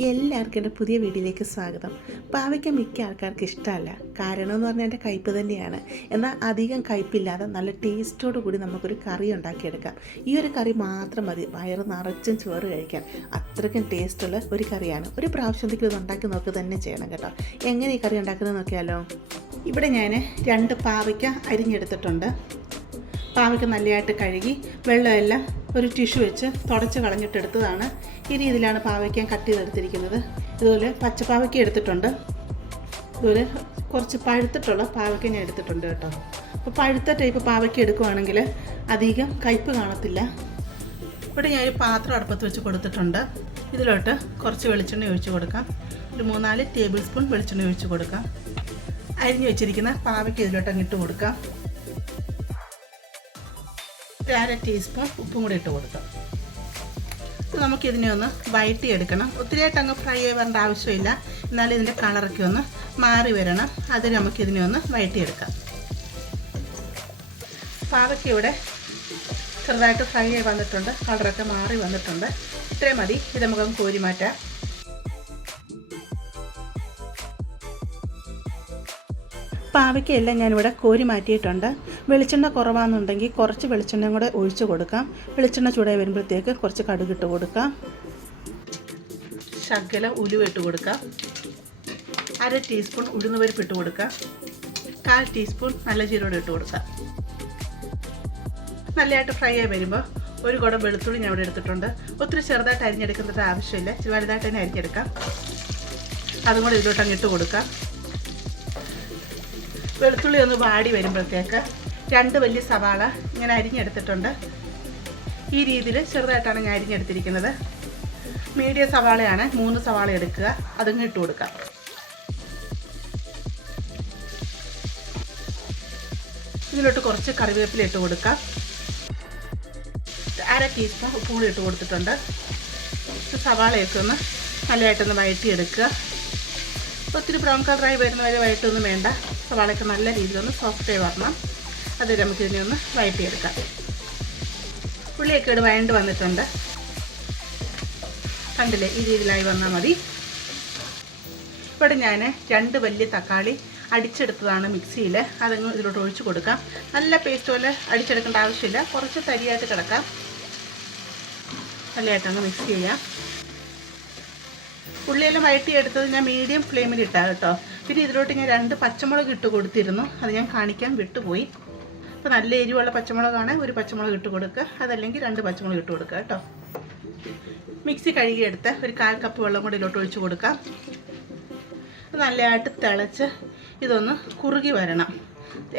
എല്ലാവർക്കും എൻ്റെ പുതിയ വീഡിയോയിലേക്ക് സ്വാഗതം. പാവയ്ക്ക മിക്ക ആൾക്കാർക്ക് ഇഷ്ടമല്ല. കാരണം എന്ന് പറഞ്ഞാൽ എൻ്റെ കയ്പ്പ് തന്നെയാണ്. എന്നാൽ അധികം കയ്പ്പില്ലാതെ നല്ല ടേസ്റ്റോടു കൂടി നമുക്കൊരു കറി ഉണ്ടാക്കിയെടുക്കാം. ഈ ഒരു കറി മാത്രം മതി വയറ് നിറച്ചും ചോറ് കഴിക്കാൻ. അത്രയ്ക്കും ടേസ്റ്റുള്ള ഒരു കറിയാണ്. ഒരു പ്രാവശ്യത്തേക്ക് ഇത് ഉണ്ടാക്കി നോക്കുക തന്നെ ചെയ്യണം കേട്ടോ. എങ്ങനെ ഈ കറി ഉണ്ടാക്കുന്നത് നോക്കിയാലോ. ഇവിടെ ഞാൻ 2 പാവയ്ക്ക അരിഞ്ഞെടുത്തിട്ടുണ്ട്. പാവയ്ക്ക നല്ലതായിട്ട് കഴുകി വെള്ളമെല്ലാം ഒരു ടിഷ്യൂ വെച്ച് തുടച്ച് കളഞ്ഞിട്ടെടുത്തതാണ്. ഈ രീതിയിലാണ് പാവയ്ക്ക കട്ട് ചെയ്തെടുത്തിരിക്കുന്നത്. ഇതുപോലെ പച്ചപ്പാവയ്ക്ക എടുത്തിട്ടുണ്ട്. ഇതുപോലെ കുറച്ച് പഴുത്തിട്ടുള്ള പാവയ്ക്ക ഞാൻ എടുത്തിട്ടുണ്ട് കേട്ടോ. അപ്പോൾ പഴുത്ത ടൈപ്പ് പാവയ്ക്ക എടുക്കുവാണെങ്കിൽ അധികം കയ്പ്പ് കാണത്തില്ല. ഇവിടെ ഞാനൊരു പാത്രം അടുപ്പത്ത് വെച്ച് കൊടുത്തിട്ടുണ്ട്. ഇതിലോട്ട് കുറച്ച് വെളിച്ചെണ്ണ ഒഴിച്ച് കൊടുക്കാം. ഒരു 3-4 ടേബിൾ സ്പൂൺ വെളിച്ചെണ്ണ ഒഴിച്ച് കൊടുക്കാം. അരിഞ്ഞു വെച്ചിരിക്കുന്ന പാവയ്ക്ക ഇതിലോട്ട് അങ്ങിട്ട് കൊടുക്കാം. 1/2 ടീസ്പൂൺ ഉപ്പും കൂടി ഇട്ട് കൊടുക്കാം. നമുക്കിതിനെ ഒന്ന് വഴറ്റിയെടുക്കണം. ഒത്തിരിയായിട്ട് അങ്ങ് ഫ്രൈ ചെയ്യേണ്ട ആവശ്യമില്ല. എന്നാലും ഇതിൻ്റെ കളറൊക്കെ ഒന്ന് മാറി വരണം. അതിന് നമുക്കിതിനെ ഒന്ന് വഴറ്റിയെടുക്കാം. പാവയ്ക്ക ഇവിടെ ചെറുതായിട്ട് ഫ്രൈ ആയി വന്നിട്ടുണ്ട്. കളറൊക്കെ മാറി വന്നിട്ടുണ്ട്. ഇത്രയും മതി. ഇത് നമുക്കൊന്ന് കോരി മാറ്റാം. പാവയ്ക്കയെല്ലാം ഞാനിവിടെ കോരി മാറ്റിയിട്ടുണ്ട്. വെളിച്ചെണ്ണ കുറവാണെന്നുണ്ടെങ്കിൽ കുറച്ച് വെളിച്ചെണ്ണയും കൂടെ ഒഴിച്ച് കൊടുക്കാം. വെളിച്ചെണ്ണ ചൂടായി വരുമ്പോഴത്തേക്ക് കുറച്ച് കടുകിട്ട് കൊടുക്കാം. ശകല ഉലുവ ഇട്ട് കൊടുക്കാം. 1/2 ടീസ്പൂൺ ഉഴുന്നുപരിപ്പ് ഇട്ട് കൊടുക്കാം. 1/4 ടീസ്പൂൺ നല്ല ജീരകം ഇട്ട് കൊടുക്കാം. നല്ലതായിട്ട് ഫ്രൈ ആയി വരുമ്പോൾ ഒരു കുടം വെളുത്തുള്ളി ഞാൻ ഇവിടെ എടുത്തിട്ടുണ്ട്. ഒത്തിരി ചെറുതായിട്ട് അരിഞ്ഞെടുക്കേണ്ട ആവശ്യമില്ല. ഇച്ചിരി വലുതായിട്ട് തന്നെ അരിഞ്ഞെടുക്കാം. അതും കൂടെ ഇതിലോട്ട് അങ്ങിട്ട് കൊടുക്കാം. വെളുത്തുള്ളി ഒന്ന് വാടി വരുമ്പോഴത്തേക്ക് 2 വലിയ സവാള ഇങ്ങനെ അരിഞ്ഞെടുത്തിട്ടുണ്ട്. ഈ രീതിയിൽ ചെറുതായിട്ടാണ് ഞാൻ അരിഞ്ഞെടുത്തിരിക്കുന്നത്. മീഡിയം സവാളയാണ്. 3 സവാള എടുക്കുക. അതങ്ങ് ഇട്ട് കൊടുക്കാം. ഇതിലോട്ട് കുറച്ച് കറിവേപ്പില ഇട്ട് കൊടുക്കാം. 1/2 ടീസ്പൂൺ ഉപ്പ് കൂടി ഇട്ട് കൊടുത്തിട്ടുണ്ട്. സവാളയൊക്കെ ഒന്ന് നല്ലതായിട്ടൊന്ന് വഴറ്റിയെടുക്കുക. ഒത്തിരി ബ്രൗൺ കളറായി വരുന്ന വരെ വഴറ്റൊന്നും വേണ്ട. സവാളയൊക്കെ നല്ല രീതിയിലൊന്ന് സോഫ്റ്റ് ആയി വരണം. അത് നമുക്കിതിനെ ഒന്ന് വഴറ്റിയെടുക്കാം. ഉള്ളിയൊക്കെ ഇവിടെ വഴണ്ട് വന്നിട്ടുണ്ട്. കണ്ടില്ലേ, ഈ രീതിയിലായി വന്നാൽ മതി. ഇവിടെ ഞാൻ 2 വലിയ തക്കാളി അടിച്ചെടുത്തതാണ് മിക്സിയിൽ. അതങ്ങ് ഇതിലോട്ട് ഒഴിച്ച് കൊടുക്കാം. നല്ല പേസ്റ്റ് പോലെ അടിച്ചെടുക്കേണ്ട ആവശ്യമില്ല. കുറച്ച് തരിയായിട്ട് കിടക്കാം. നല്ലതായിട്ടങ്ങ് മിക്സ് ചെയ്യാം. ഉള്ളിയെല്ലാം വഴറ്റിയെടുത്തത് ഞാൻ മീഡിയം ഫ്ലെയിമിൽ ഇട്ടാണ് കേട്ടോ. പിന്നെ ഇതിലോട്ട് ഞാൻ 2 പച്ചമുളക് ഇട്ട് കൊടുത്തിരുന്നു. അത് ഞാൻ കാണിക്കാൻ വിട്ടുപോയി. അപ്പോൾ നല്ല എരിവുള്ള പച്ചമുളകാണ്. ഒരു പച്ചമുളക് ഇട്ട് കൊടുക്കുക. അതല്ലെങ്കിൽ 2 പച്ചമുളക് ഇട്ട് കൊടുക്കുക കേട്ടോ. മിക്സി കഴുകിയെടുത്ത് ഒരു 1/4 കപ്പ് വെള്ളം കൂടി ഇതിലോട്ട് ഒഴിച്ച് കൊടുക്കാം. നല്ലതായിട്ട് തിളച്ച് ഇതൊന്ന് കുറുകി വരണം.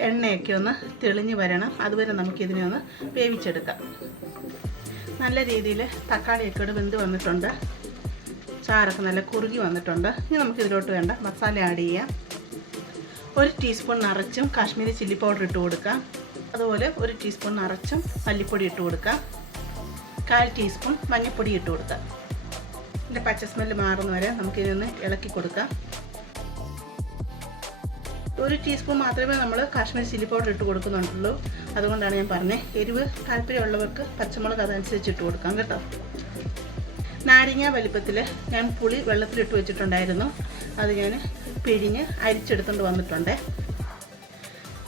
എണ്ണയൊക്കെ ഒന്ന് തെളിഞ്ഞ് വരണം. അതുവരെ നമുക്കിതിനെ ഒന്ന് വേവിച്ചെടുക്കാം. നല്ല രീതിയിൽ തക്കാളിയൊക്കെ ഇവിടെ വെന്ത് വന്നിട്ടുണ്ട്. ചാറൊക്കെ നല്ല കുറുകി വന്നിട്ടുണ്ട്. ഇനി നമുക്കിതിലോട്ട് വേണ്ട മസാല ആഡ് ചെയ്യാം. 1 ടീസ്പൂൺ നിറച്ചും കാശ്മീരി ചില്ലി പൗഡർ ഇട്ട് കൊടുക്കാം. അതുപോലെ 1 ടീസ്പൂൺ നിറച്ചും മല്ലിപ്പൊടി ഇട്ട് കൊടുക്കാം. 1/4 ടീസ്പൂൺ മഞ്ഞൾപ്പൊടി ഇട്ട് കൊടുക്കാം. ഇതിൻ്റെ പച്ച സ്മെല്ല് മാറുന്നവരെ നമുക്കിതൊന്ന് ഇളക്കി കൊടുക്കാം. 1 ടീസ്പൂൺ മാത്രമേ നമ്മൾ കാശ്മീരി ചില്ലി പൗഡർ ഇട്ട് കൊടുക്കുന്നുള്ളൂ. അതുകൊണ്ടാണ് ഞാൻ പറഞ്ഞത്. എരിവ് താല്പര്യമുള്ളവർക്ക് പച്ചമുളക് അതനുസരിച്ച് ഇട്ട് കൊടുക്കാം കേട്ടോ. നാരങ്ങ വലിപ്പത്തിൽ ഞാൻ പുളി വെള്ളത്തിലിട്ട് വെച്ചിട്ടുണ്ടായിരുന്നു. അത് ഞാൻ പിഴിഞ്ഞ് അരിച്ചെടുത്തുകൊണ്ട് വന്നിട്ടുണ്ട്.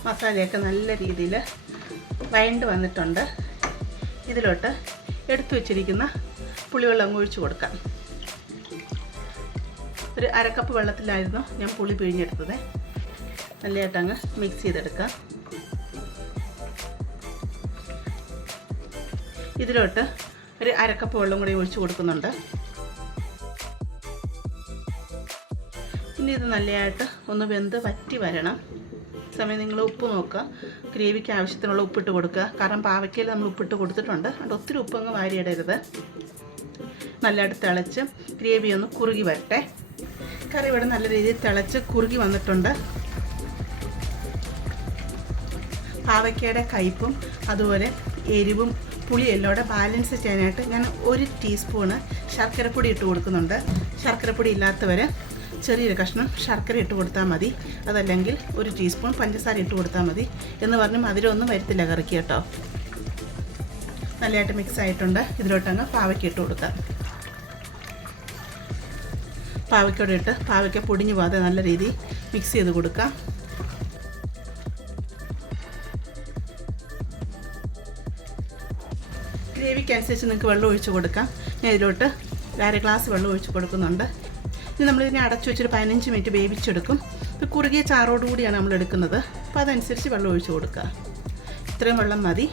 മസാലയൊക്കെ നല്ല രീതിയിൽ വഴണ്ട് വന്നിട്ടുണ്ട്. ഇതിലോട്ട് എടുത്തു വെച്ചിരിക്കുന്ന പുളിവെള്ളം ഒഴിച്ച് കൊടുക്കാം. ഒരു 1/2 കപ്പ് വെള്ളത്തിലായിരുന്നു ഞാൻ പുളി പിഴിഞ്ഞെടുത്തത്. നല്ലതായിട്ടങ്ങ് മിക്സ് ചെയ്തെടുക്കാം. ഇതിലോട്ട് ഒരു 1/2 കപ്പ് വെള്ളം കൂടി ഒഴിച്ച് കൊടുക്കുന്നുണ്ട്. ഇനി ഇത് നല്ലതായിട്ട് ഒന്ന് വെന്ത് വറ്റി വരണം. സമയം നിങ്ങൾ ഉപ്പ് നോക്കുക. ഗ്രേവിക്ക് ആവശ്യത്തിനുള്ള ഉപ്പിട്ട് കൊടുക്കുക. കാരണം പാവയ്ക്കയിൽ നമ്മൾ ഉപ്പിട്ട് കൊടുത്തിട്ടുണ്ട്. അതുകൊണ്ട് ഒത്തിരി ഉപ്പങ്ങ് വാരിയിടരുത്. നല്ലതായിട്ട് തിളച്ച് ഗ്രേവി ഒന്ന് കുറുകി വരട്ടെ. കറി ഇവിടെ നല്ല രീതിയിൽ തിളച്ച് കുറുകി വന്നിട്ടുണ്ട്. പാവയ്ക്കയുടെ കയ്പും അതുപോലെ എരിവും പുളിയെല്ലാം കൂടെ ബാലൻസ് ചെയ്യാനായിട്ട് ഞാൻ 1 ടീസ്പൂണ് ശർക്കരപ്പൊടി ഇട്ട് കൊടുക്കുന്നുണ്ട്. ശർക്കരപ്പൊടി ഇല്ലാത്തവർ ചെറിയൊരു കഷ്ണം ശർക്കര ഇട്ട് കൊടുത്താൽ മതി. അതല്ലെങ്കിൽ 1 ടീസ്പൂൺ പഞ്ചസാര ഇട്ട് കൊടുത്താൽ മതി. എന്ന് പറഞ്ഞ് മധുരമൊന്നും വരത്തില്ല കറിക്ക് കേട്ടോ. നല്ലതായിട്ട് മിക്സ് ആയിട്ടുണ്ട്. ഇതിലോട്ടങ്ങ് പാവയ്ക്ക് ഇട്ട് കൊടുക്കാം. പാവയ്ക്കോടെ ഇട്ട് പാവയ്ക്ക പൊടിഞ്ഞു പോകാതെ നല്ല രീതിയിൽ മിക്സ് ചെയ്ത് കൊടുക്കാം. ഗ്രേവിക്കനുസരിച്ച് നിങ്ങൾക്ക് വെള്ളം ഒഴിച്ച് കൊടുക്കാം. ഞാൻ ഇതിലോട്ട് 1/2 ഗ്ലാസ് വെള്ളം ഒഴിച്ച് കൊടുക്കുന്നുണ്ട്. ഇനി നമ്മളിതിനെ അടച്ചു വെച്ചൊരു 15 മിനിറ്റ് വേവിച്ചെടുക്കും. ഇത് കുറുകിയ ചാറോടുകൂടിയാണ് നമ്മൾ എടുക്കുന്നത്. അപ്പോൾ അതനുസരിച്ച് വെള്ളം ഒഴിച്ച് കൊടുക്കുക. ഇത്രയും വെള്ളം മതി.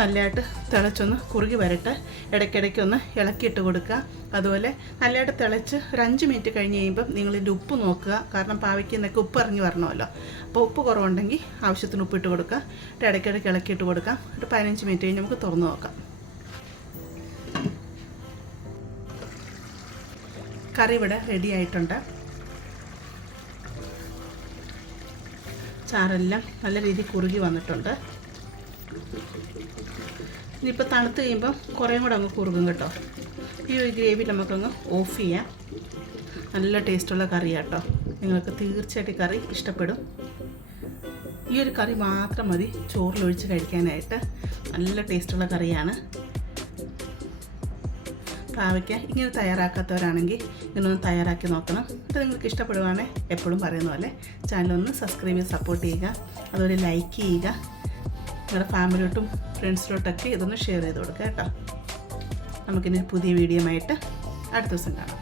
നല്ലതായിട്ട് തിളച്ചൊന്ന് കുറുകി വരട്ടെ. ഇടയ്ക്കിടയ്ക്കൊന്ന് ഇളക്കിയിട്ട് കൊടുക്കുക. അതുപോലെ നല്ലതായിട്ട് തിളച്ച് ഒരു 5 മിനിറ്റ് കഴിഞ്ഞ് കഴിയുമ്പം നിങ്ങളിതിൻ്റെ ഉപ്പ് നോക്കുക. കാരണം പാവയ്ക്ക് നിന്നൊക്കെ ഉപ്പ് ഇറങ്ങി വരണമല്ലോ. അപ്പോൾ ഉപ്പ് കുറവുണ്ടെങ്കിൽ ആവശ്യത്തിന് ഉപ്പിട്ട് കൊടുക്കുക. ഇടയ്ക്കിടയ്ക്ക് ഇളക്കിയിട്ട് കൊടുക്കാം. ഒരു 15 മിനിറ്റ് കഴിഞ്ഞ് നമുക്ക് തുറന്ന് നോക്കാം. കറി ഇവിടെ റെഡി ആയിട്ടുണ്ട്. ചാറെല്ലാം നല്ല രീതിയിൽ കുറുകി വന്നിട്ടുണ്ട്. ഇനിയിപ്പോൾ തണുത്ത് കഴിയുമ്പോൾ കുറേയും കൂടെ അങ്ങ് കുറുകും കേട്ടോ. ഈ ഒരു ഗ്രേവി നമുക്കങ്ങ് ഓഫ് ചെയ്യാം. നല്ല ടേസ്റ്റുള്ള കറിയാണ് കേട്ടോ. നിങ്ങൾക്ക് തീർച്ചയായിട്ടും കറി ഇഷ്ടപ്പെടും. ഈ ഒരു കറി മാത്രം മതി ചോറിലൊഴിച്ച് കഴിക്കാനായിട്ട്. നല്ല ടേസ്റ്റുള്ള കറിയാണ്. പാവയ്ക്ക ഇങ്ങനെ തയ്യാറാക്കാത്തവരാണെങ്കിൽ ഇങ്ങനൊന്ന് തയ്യാറാക്കി നോക്കണം. ഇത് നിങ്ങൾക്ക് ഇഷ്ടപ്പെടുവാണെങ്കിൽ എപ്പോഴും പറയുന്ന പോലെ ചാനലൊന്ന് സബ്സ്ക്രൈബ് ചെയ്ത് സപ്പോർട്ട് ചെയ്യുക. അതുപോലെ ലൈക്ക് ചെയ്യുക. നിങ്ങളുടെ ഫാമിലിയോട്ടും ഫ്രണ്ട്സിലോട്ടൊക്കെ ഇതൊന്ന് ഷെയർ ചെയ്ത് കൊടുക്കുക കേട്ടോ. നമുക്കിനി പുതിയ വീഡിയോ ആയിട്ട് അടുത്ത ദിവസം കാണാം.